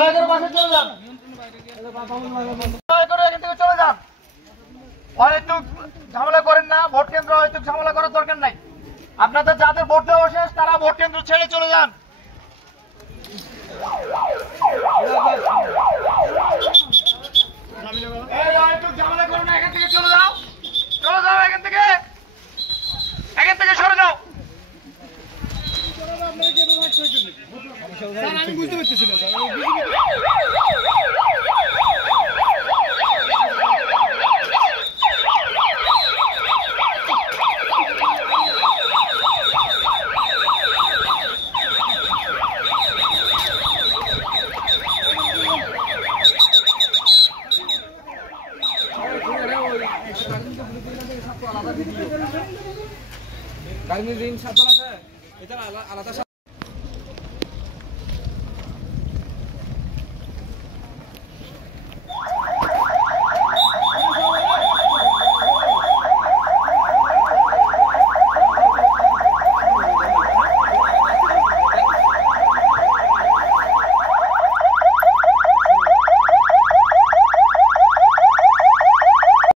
দয়া করে বাসে চলে যান, দয়া করে এখান থেকে চলে যান। হয়তো ঝামেলা করেন না, ভোট কেন্দ্র হয়তো ঝামেলা করার দরকার নাই। আপনাদের যাদের ভোট দেওয়া শেষ তারা ভোট কেন্দ্র ছেড়ে চলে যান। ঝামেলা করো না, এখান থেকে চলে যাও, চলে যাও, এখান থেকে সরে যাও। আমি বুঝতে পারতেছি না স্যার। কারণ দিন সাত আছে এটা আলাদা।